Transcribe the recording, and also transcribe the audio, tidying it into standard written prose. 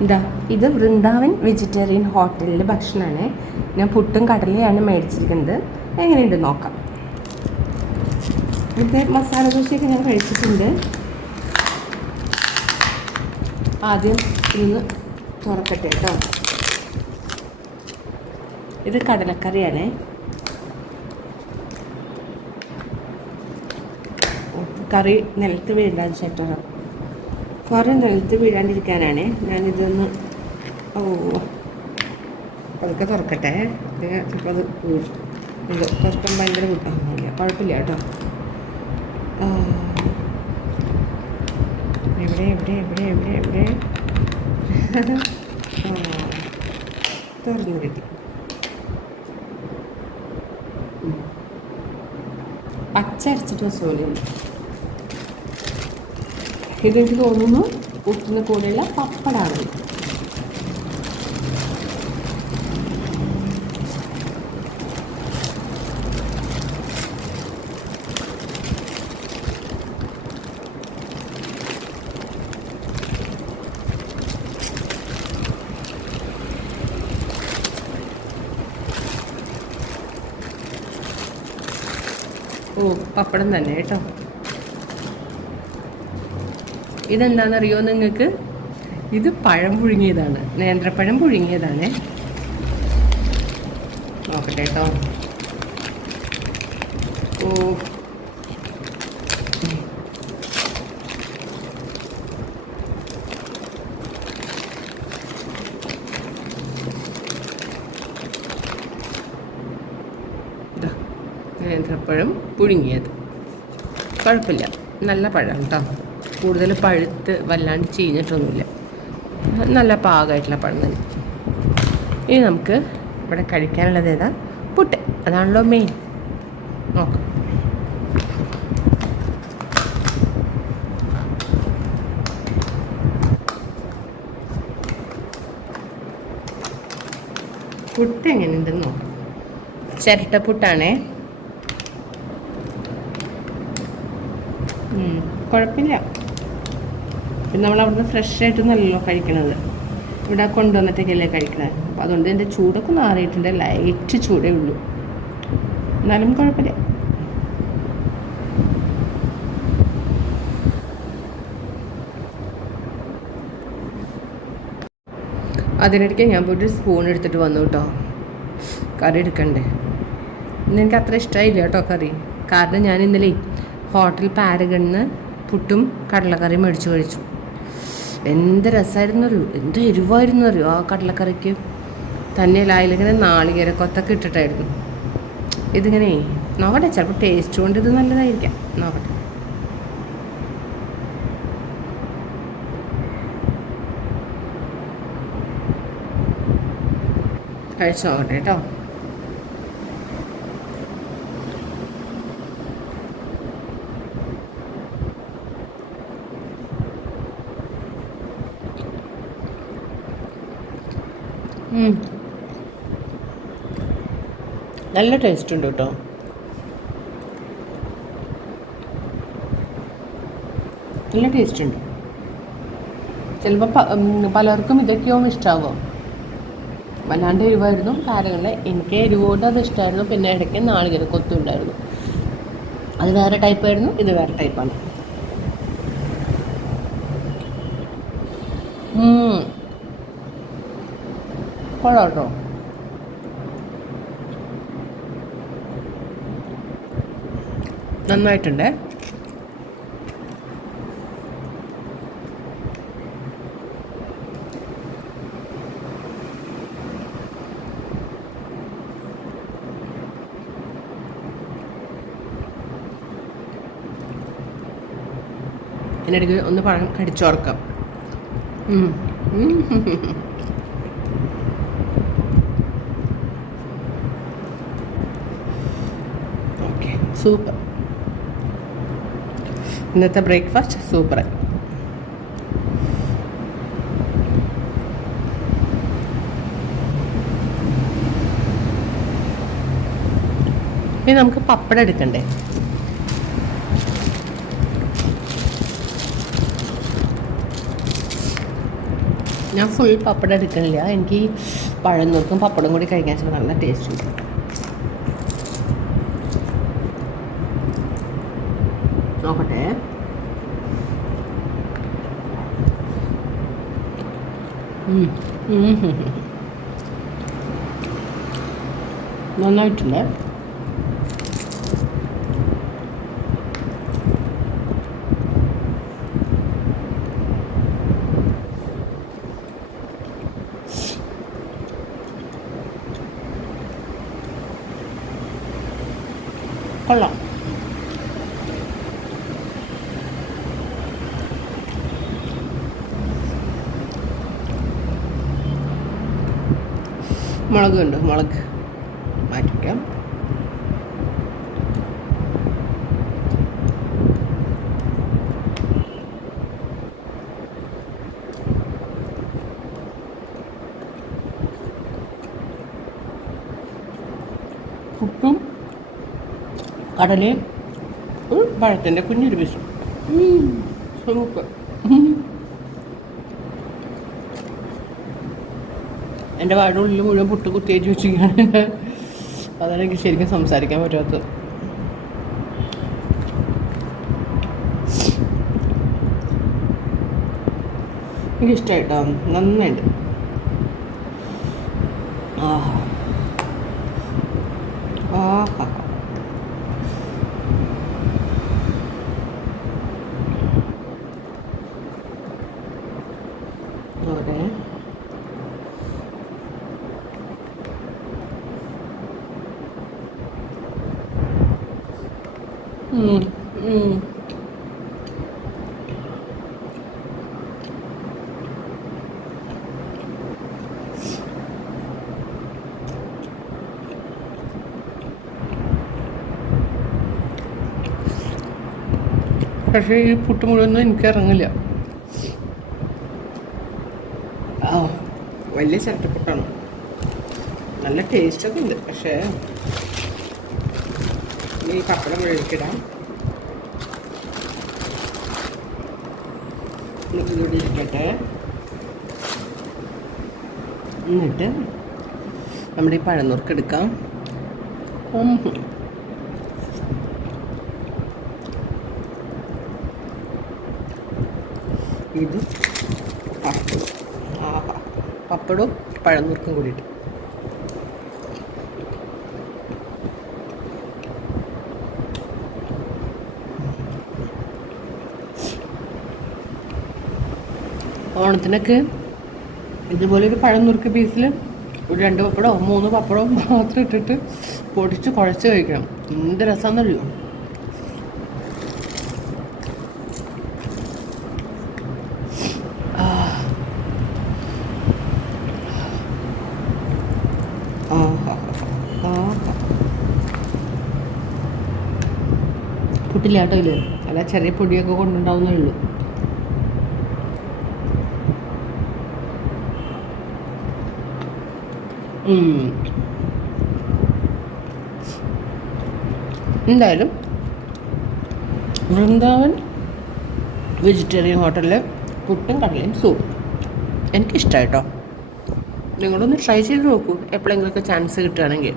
എന്താ ഇത് വൃന്ദാവൻ വെജിറ്റേറിയൻ ഹോട്ടലിലെ ഭക്ഷണമാണ്. ഞാൻ പുട്ടും കടലയാണ് മേടിച്ചിരിക്കുന്നത്. എങ്ങനെയുണ്ട് നോക്കാം. ഇത് മസാല ദോശയൊക്കെ ഞാൻ കഴിച്ചിട്ടുണ്ട്. ആദ്യം ഇതൊന്ന് തുറക്കട്ടെ കേട്ടോ. ഇത് കടലക്കറിയാണേ. കറി നിലത്ത് വീഴാൻ ചേട്ടാ, കറി നിലത്ത് വീഴാണ്ടിരിക്കാനാണേ ഞാനിതൊന്ന് അതൊക്കെ തുറക്കട്ടെ. ചിലപ്പോൾ അത് ഇത് തുറക്കാൻ ഭയങ്കര ഇല്ല, കുഴപ്പമില്ല കേട്ടോ. എവിടെ എവിടെ എവിടെ എവിടെ എവിടെ തുറന്നു കിട്ടി. പച്ച അരച്ചിട്ട് വെച്ചോലെയുണ്ട്. ഇതെനിക്ക് തോന്നുന്നു പുട്ടിന് കൂടെയുള്ള പപ്പടാണ്. പപ്പടം തന്നെ കേട്ടോ. ഇതെന്താണെന്നറിയോ നിങ്ങൾക്ക്? ഇത് പഴം പുഴുങ്ങിയതാണ്, നേന്ത്രപ്പഴം പുഴുങ്ങിയതാണ്. നോക്കട്ടെ കേട്ടോ. നേന്ത്രപ്പഴം പുഴുങ്ങിയത് കുഴപ്പമില്ല, നല്ല പഴം കേട്ടോ. കൂടുതൽ പഴുത്ത് വല്ലാണ്ട് ചീഞ്ഞിട്ടൊന്നുമില്ല, നല്ല പാകമായിട്ടുള്ള പഴം തന്നെ. ഇനി നമുക്ക് ഇവിടെ കഴിക്കാനുള്ളത് ഏതാ? പുട്ട്. അതാണല്ലോ മെയിൻ. നോക്കാം. പുട്ട് എങ്ങനെയുണ്ടെന്ന് നോക്കാം. ചിരട്ടപ്പുട്ടാണേ. കുഴപ്പമില്ല. പിന്നെ നമ്മളവിടുന്ന് ഫ്രഷ് ആയിട്ടൊന്നല്ലല്ലോ കഴിക്കണത്, ഇവിടെ കൊണ്ടുവന്നിട്ടൊക്കെയല്ലേ കഴിക്കണത്. അപ്പോൾ അതുകൊണ്ട് എൻ്റെ ചൂടൊക്കെ മാറിയിട്ടുണ്ട്, ലൈറ്റ് ചൂടേ ഉള്ളൂ, എന്നാലും കുഴപ്പമില്ല. അതിനിടയ്ക്ക് ഞാൻ പോയിട്ട് സ്പൂൺ എടുത്തിട്ട് വന്നു കേട്ടോ. കറി എടുക്കണ്ടേ. ഇന്നെനിക്ക് അത്ര ഇഷ്ടമായില്ല കേട്ടോ കറി. കാരണം ഞാൻ ഇന്നലെ ഹോട്ടൽ പാരഗണിന്ന് പുട്ടും കടലക്കറിയും മേടിച്ച് കഴിച്ചു. എന്ത് രസമായിരുന്നറിയോ, എന്ത് എരിവായിരുന്നു അറിയോ ആ കടലക്കറിക്ക്. തന്നെയല്ല അതിലിങ്ങനെ നാളികേരക്കൊത്തൊക്കെ ഇട്ടിട്ടായിരുന്നു. ഇതിങ്ങനെ നോക്കട്ടെ, ചിലപ്പോൾ ടേസ്റ്റ് കൊണ്ട് ഇത് നല്ലതായിരിക്കാം. നോക്കട്ടെ. കഴിച്ചു നോക്കട്ടെ കേട്ടോ. നല്ല ടേസ്റ്റ് ഉണ്ട് കേട്ടോ. നല്ല ടേസ്റ്റ് ഉണ്ട്. ചിലപ്പോൾ പലർക്കും ഇതൊക്കെയാവും ഇഷ്ടമാകും. വല്ലാണ്ട് എരിവായിരുന്നു പാരകളിൽ. എനിക്ക് എരിവോട് അത് ഇഷ്ടമായിരുന്നു. പിന്നെ ഇടയ്ക്ക് നാളികേര കൊത്തും ഉണ്ടായിരുന്നു. അത് വേറെ ടൈപ്പായിരുന്നു, ഇത് വേറെ ടൈപ്പാണ്. കൊള്ളാം കേട്ടോ. നന്നായിട്ടുണ്ട്. അതിനിടയ്ക്ക് ഒന്ന് പഴം കടിച്ചോർക്കാം. Okay, super. ഇന്നത്തെ ബ്രേക്ക്ഫാസ്റ്റ് സൂപ്പറായി. ഇനി നമുക്ക് പപ്പടം എടുക്കണ്ടേ. ഞാൻ ഫുൾ പപ്പടം എടുക്കണില്ല. എനിക്ക് ഈ പഴം പപ്പടം കൂടി കഴിക്കാൻ വെച്ചാൽ നല്ല ടേസ്റ്റ് കിട്ടും. നോക്കട്ടെ. നന്നായിട്ടില്ലേ? കൊള്ളാം. മുളകുണ്ട്, മുളക് മാറ്റിക്കാം. പുട്ടും കടലയും പഴത്തിൻ്റെ കുഞ്ഞൊരു പീസും. സൂപ്പർ. എൻ്റെ വായുടെ ഉള്ളിൽ മുഴുവൻ പുട്ട് കുത്തിയേച്ച് വെച്ചിരിക്കുകയാണ്. അതാണ് എനിക്ക് ശരിക്കും സംസാരിക്കാൻ പറ്റാത്തത്. എനിക്കിഷ്ടമായിട്ടോ, നന്നായിട്ട്. ആഹാ ആഹാ. ഓക്കെ. പക്ഷേ ഈ പുട്ട് മുഴുവനും എനിക്ക് ഇറങ്ങില്ല. വലിയ ചിരട്ടപ്പുട്ടാണ്, നല്ല ടേസ്റ്റൊക്കെ ഉണ്ട്. പക്ഷേ ഈ പപ്പടം മുഴുവനിക്കിടാം. ഇതുകൂടി ഇരിക്കട്ടെ. എന്നിട്ട് നമ്മുടെ ഈ പഴനുറുക്ക് എടുക്കാം. ഇത് പപ്പടവും പഴനുറുക്കും കൂടിയിട്ട് ഓണത്തിനൊക്കെ ഇതുപോലെ ഒരു പഴനുറുക്ക് പീസിൽ ഒരു 2 പപ്പടമോ 3 പപ്പടമോ മാത്രം ഇട്ടിട്ട് പൊടിച്ച് കുഴച്ച് കഴിക്കണം. എന്ത് രസമാണെന്നറിയോ? പുട്ടില്ല കേട്ടോ ഇതിൽ, അല്ല ചെറിയ പൊടിയൊക്കെ കൊണ്ടുണ്ടാവുന്നേ ഉള്ളൂ. എന്തായാലും വൃന്ദാവൻ വെജിറ്റേറിയൻ ഹോട്ടലിലെ പുട്ടും കടലയും സൂപ്പ് എനിക്കിഷ്ടമായിട്ടോ. നിങ്ങളൊന്ന് ട്രൈ ചെയ്ത് നോക്കൂ എപ്പോഴെങ്കിലുമൊക്കെ ചാൻസ് കിട്ടുകയാണെങ്കിൽ.